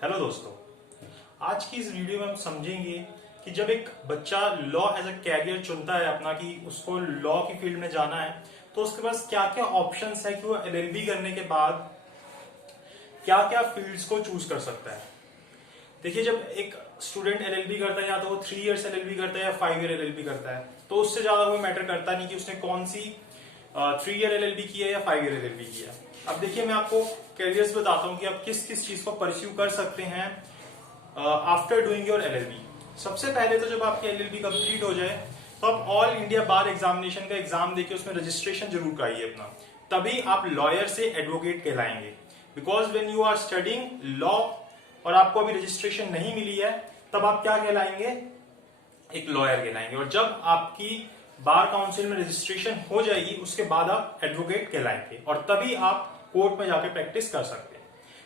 Hello दोस्तों, आज की इस वीडियो में हम समझेंगे कि जब एक बच्चा लॉ एज अ कैरियर चुनता है अपना कि उसको लॉ की फील्ड में जाना है तो उसके पास क्या क्या ऑप्शंस है कि वो एलएलबी करने के बाद क्या क्या फील्ड्स को चूज कर सकता है। देखिए, जब एक स्टूडेंट एलएलबी करता है या तो वो 3 इयर्स एलएलबी करता है या 5 ईयर एलएलबी करता है तो उससे ज्यादा कोई मैटर करता नहीं कि उसने कौन सी 3 ईयर एलएलबी की है या 5 ईयर एलएलबी की है। अब देखिए, मैं आपको कैरियर्स बताता हूँ कि आप किस किस चीज को परस्यू कर सकते हैं आफ्टर डूइंग योर एलएलबी। सबसे पहले तो जब आपकी एलएलबी कंप्लीट हो जाए तो आप ऑल इंडिया बार एग्जामिनेशन का एग्जाम देके उसमें रजिस्ट्रेशन जरूर कराइए अपना, तभी आप लॉयर से एडवोकेट कहलाएंगे। Because when you are studying law और आपको अभी रजिस्ट्रेशन नहीं मिली है तब आप क्या कहलाएंगे, एक लॉयर कहलाएंगे। और जब आपकी बार काउंसिल में रजिस्ट्रेशन हो जाएगी उसके बाद आप एडवोकेट कहलाएंगे और तभी आप कोर्ट में जाके प्रैक्टिस कर सकते हैं।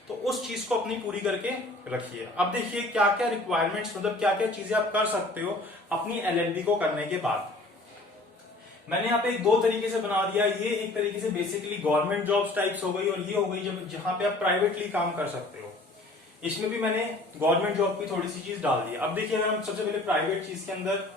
तो उस चीज को अपनी पूरी करके रखिए। अब देखिए क्या क्या रिक्वायरमेंट्स, मतलब क्या क्या चीजें आप कर सकते हो अपनी एलएलबी को करने के बाद। मैंने यहाँ पे दो तरीके से बना दिया। ये एक तरीके से बेसिकली गवर्नमेंट जॉब्स टाइप्स हो गई और ये हो गई जब जहां पे आप प्राइवेटली काम कर सकते हो। इसमें भी मैंने गवर्नमेंट जॉब की थोड़ी सी चीज डाल दी। अब देखिए, अगर हम सबसे पहले प्राइवेट चीज के अंदर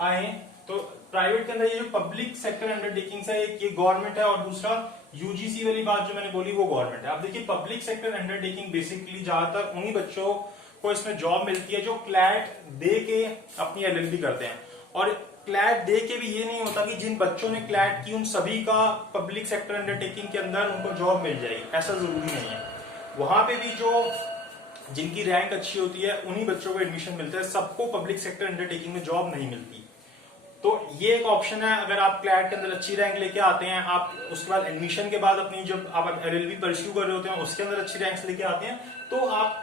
आए तो प्राइवेट के अंदर ये जो पब्लिक सेक्टर अंडरटेकिंग्स है, एक ये गवर्नमेंट है और दूसरा यूजीसी वाली बात जो मैंने बोली वो गवर्नमेंट है। अब देखिए, पब्लिक सेक्टर अंडरटेकिंग बेसिकली ज्यादातर उन्हीं बच्चों को इसमें जॉब मिलती है जो क्लैट दे के अपनी एलएलबी करते हैं। और क्लैट दे के भी ये नहीं होता कि जिन बच्चों ने क्लैट की उन सभी का पब्लिक सेक्टर अंडरटेकिंग के अंदर उनको जॉब मिल जाएगी, ऐसा जरूरी नहीं है। वहां पे भी जो जिनकी रैंक अच्छी होती है उन्हीं बच्चों को एडमिशन मिलता है, सबको पब्लिक सेक्टर अंडरटेकिंग में जॉब नहीं मिलती। तो ये एक ऑप्शन है। अगर आप क्लैट के अंदर अच्छी रैंक लेके आते हैं, आप उसके बाद एडमिशन के बाद अपनी जब आप एलएलबी परस्यू कर रहे होते हैं उसके अंदर अच्छी रैंक्स लेके आते हैं तो आप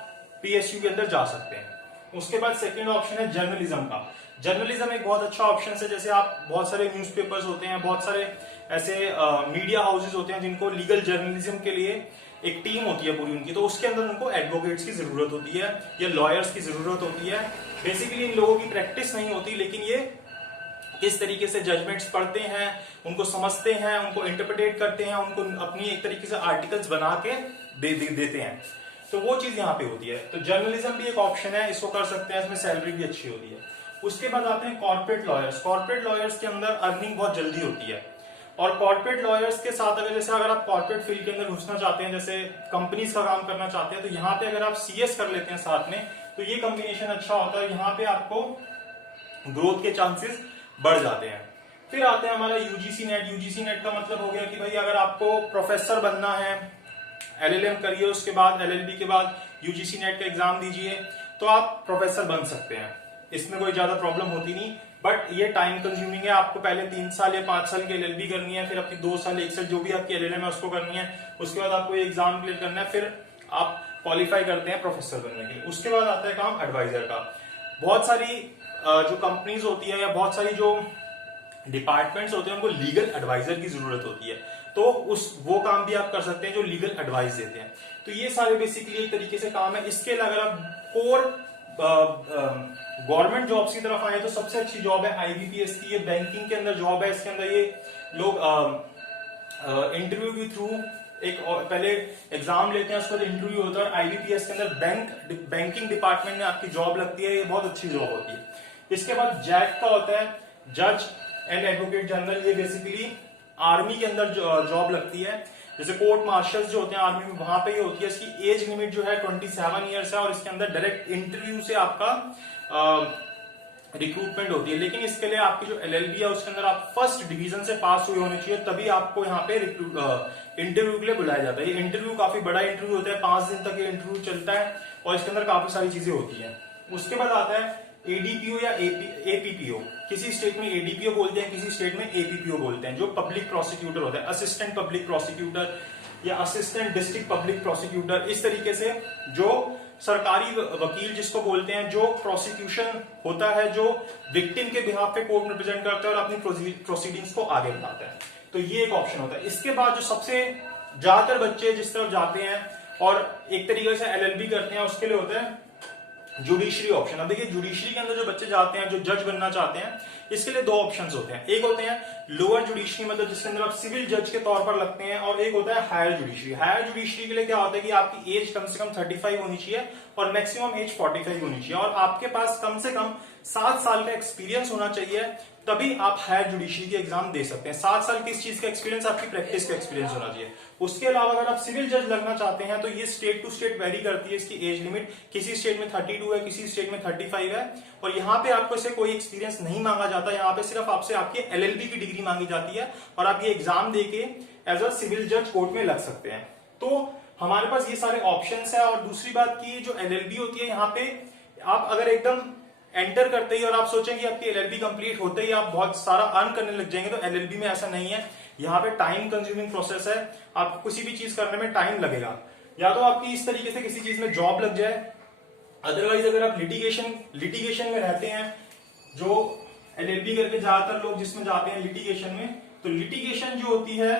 पीएसयू के अंदर जा सकते हैं। उसके बाद सेकंड ऑप्शन है जर्नलिज्म का। जर्नलिज्म एक बहुत अच्छा ऑप्शन है। जैसे आप बहुत सारे न्यूज़पेपर्स होते हैं, बहुत सारे ऐसे मीडिया हाउसेज होते हैं जिनको लीगल जर्नलिज्म के लिए एक टीम होती है पूरी उनकी, तो उसके अंदर उनको एडवोकेट्स की जरूरत होती है या लॉयर्स की जरूरत होती है। बेसिकली इन लोगों की प्रैक्टिस नहीं होती, लेकिन ये किस तरीके से जजमेंट्स पढ़ते हैं, उनको समझते हैं, उनको इंटरप्रिटेट करते हैं, उनको अपनी एक तरीके से आर्टिकल्स बना के देते हैं। तो वो चीज यहाँ पे होती है। तो जर्नलिज्म भी एक ऑप्शन है, इसको कर सकते हैं, इसमें सैलरी भी अच्छी होती है। उसके बाद आते हैं कॉर्पोरेट लॉयर्स। कॉर्पोरेट लॉयर्स के अंदर अर्निंग बहुत जल्दी होती है और कॉर्पोरेट लॉयर्स के साथ अगर आप कॉर्पोरेट फील्ड के अंदर घुसना चाहते हैं, जैसे कंपनीज का काम करना चाहते हैं, तो यहाँ पे अगर आप सीएस कर लेते हैं साथ में तो ये कॉम्बिनेशन अच्छा होता है। यहाँ पे आपको ग्रोथ के चांसेस बढ़ जाते हैं। फिर आते हैं हमारा यूजीसी नेट। यूजीसी नेट का मतलब हो गया कि भाई अगर आपको प्रोफेसर बनना है, एलएलएम करिए, उसके बाद एलएलबी के बाद यूजीसी नेट का एग्जाम दीजिए तो आप प्रोफेसर बन सकते हैं। इसमें कोई ज्यादा प्रॉब्लम होती नहीं, बट ये टाइम कंज्यूमिंग है। आपको पहले 3 साल या 5 साल की एलएलबी करनी है, फिर अपनी 2 साल 1 साल जो भी आपकी एलएलएम है उसको करनी है। उसके बाद आपको एग्जाम क्लियर करना है, फिर आप क्वालिफाई करते हैं प्रोफेसर बनने के लिए। उसके बाद आता है काम एडवाइजर का। बहुत सारी जो कंपनीज होती है या बहुत सारी जो डिपार्टमेंट्स होते हैं उनको लीगल एडवाइजर की जरूरत होती है, तो वो काम भी आप कर सकते हैं जो लीगल एडवाइस देते हैं। तो ये सारे बेसिकली एक तरीके से काम है। इसके अलावा अगर आप कोर गवर्नमेंट जॉब्स की तरफ आए तो सबसे अच्छी जॉब है आईबीपीएस की। ये बैंकिंग के अंदर जॉब है। इसके अंदर ये लोग इंटरव्यू के थ्रू एक पहले एग्जाम लेते हैं, उसके बाद इंटरव्यू होता है। आईबीपीएस के अंदर बैंकिंग डिपार्टमेंट में आपकी जॉब लगती है, ये बहुत अच्छी जॉब होती है। इसके बाद जैक का होता है, जज एंड एडवोकेट जनरल। ये बेसिकली आर्मी के अंदर जॉब लगती है। जैसे कोर्ट मार्शल्स जो होते हैं आर्मी में, वहां पे ही होती है। इसकी एज लिमिट जो है 27 ईयर्स है और इसके अंदर डायरेक्ट इंटरव्यू से आपका रिक्रूटमेंट होती है। लेकिन इसके लिए आपकी जो एलएलबी है उसके अंदर आप फर्स्ट डिवीजन से पास हुए होने चाहिए, तभी आपको यहाँ पे इंटरव्यू के लिए बुलाया जाता है। ये इंटरव्यू काफी बड़ा इंटरव्यू होता है, 5 दिन तक ये इंटरव्यू चलता है और इसके अंदर काफी सारी चीजें होती है। उसके बाद आता है एडीपीओ या एपीपीओ। किसी स्टेट में एडीपीओ बोलते हैं, किसी स्टेट में एपीपीओ बोलते हैं, जो पब्लिक प्रोसिक्यूटर होता है, असिस्टेंट पब्लिक प्रोसिक्यूटर या असिस्टेंट डिस्ट्रिक्ट पब्लिक प्रोसिक्यूटर। इस तरीके से जो सरकारी वकील जिसको बोलते हैं, जो प्रोसिक्यूशन होता है, जो विक्टिम के बिहाफ पे कोर्ट में रिप्रेजेंट करता है और अपनी प्रोसीडिंग्स को आगे बढ़ाता है। तो ये एक ऑप्शन होता है। इसके बाद जो सबसे ज्यादातर बच्चे जिस तरफ जाते हैं और एक तरीके से एलएलबी करते हैं, उसके लिए होता है जुडिशरी ऑप्शन। अब देखिए, जुडिशरी के अंदर जो बच्चे जाते हैं, जो जज बनना चाहते हैं, इसके लिए दो ऑप्शंस होते हैं, एक होते हैं लोअर जुडिशरी, मतलब जिसके अंदर आप सिविल जज के तौर पर लगते हैं, और एक होता है हायर जुडिशरी। हायर जुडिशरी के लिए क्या होता है कि आपकी एज कम से कम 35 होनी चाहिए और मैक्सिमम एज 45 होनी चाहिए, और आपके पास कम से कम 7 साल का एक्सपीरियंस होना चाहिए, तभी आप हायर जुडिशरी की एग्जाम दे सकते हैं। 7 साल किस चीज का एक्सपीरियंस? आपकी प्रैक्टिस का एक्सपीरियंस होना चाहिए। उसके अलावा अगर आप सिविल जज लगना चाहते हैं तो ये स्टेट टू स्टेट वेरी करती है इसकी एज लिमिट, किसी स्टेट में 32 है, किसी स्टेट में 35 है, और यहाँ पे आपको से कोई एक्सपीरियंस नहीं मांगा जाता, यहाँ पे सिर्फ आपसे आपकी एलएलबी की डिग्री मांगी जाती है और आप ये एग्जाम देके एज अ सिविल जज कोर्ट में लग सकते हैं। तो हमारे पास ये सारे ऑप्शंस है। और दूसरी बात की जो एलएलबी होती है, यहाँ पे आप अगर एकदम एंटर करते ही और आप सोचेंगे आपकी एलएलबी कंप्लीट होते ही आप बहुत सारा अर्न करने लग जाएंगे, तो एलएलबी में ऐसा नहीं है। यहाँ पे टाइम कंज्यूमिंग प्रोसेस है, आपको किसी भी चीज करने में टाइम लगेगा। या तो आपकी इस तरीके से किसी चीज में जॉब लग जाए, अदरवाइज अगर आप लिटिगेशन में रहते हैं, जो एलएलबी करके ज्यादातर लोग जिसमें जाते हैं लिटिगेशन में, तो लिटिगेशन जो होती है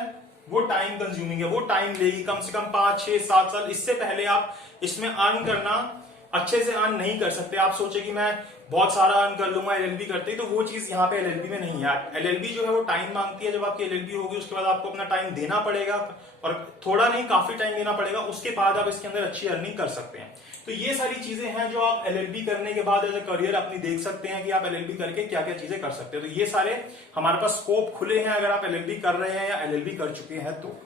वो टाइम कंज्यूमिंग है, वो टाइम लेगी कम से कम 5, 6, 7 साल। इससे पहले आप इसमें अर्न करना अच्छे से अर्न नहीं कर सकते। आप सोचे कि मैं बहुत सारा अर्न कर लूंगा एलएलबी करते ही, तो वो चीज यहाँ पे एलएलबी में नहीं है। एलएलबी जो है वो टाइम मांगती है। जब आपकी एलएलबी होगी उसके बाद आपको अपना टाइम देना पड़ेगा, और थोड़ा नहीं काफी टाइम देना पड़ेगा, उसके बाद आप इसके अंदर अच्छी अर्निंग कर सकते हैं। तो ये सारी चीजें हैं जो आप एलएलबी करने के बाद एज ए करियर अपनी देख सकते हैं कि आप एलएलबी करके क्या क्या चीजें कर सकते हैं। तो ये सारे हमारे पास स्कोप खुले हैं अगर आप एलएलबी कर रहे हैं या एलएलबी कर चुके हैं तो।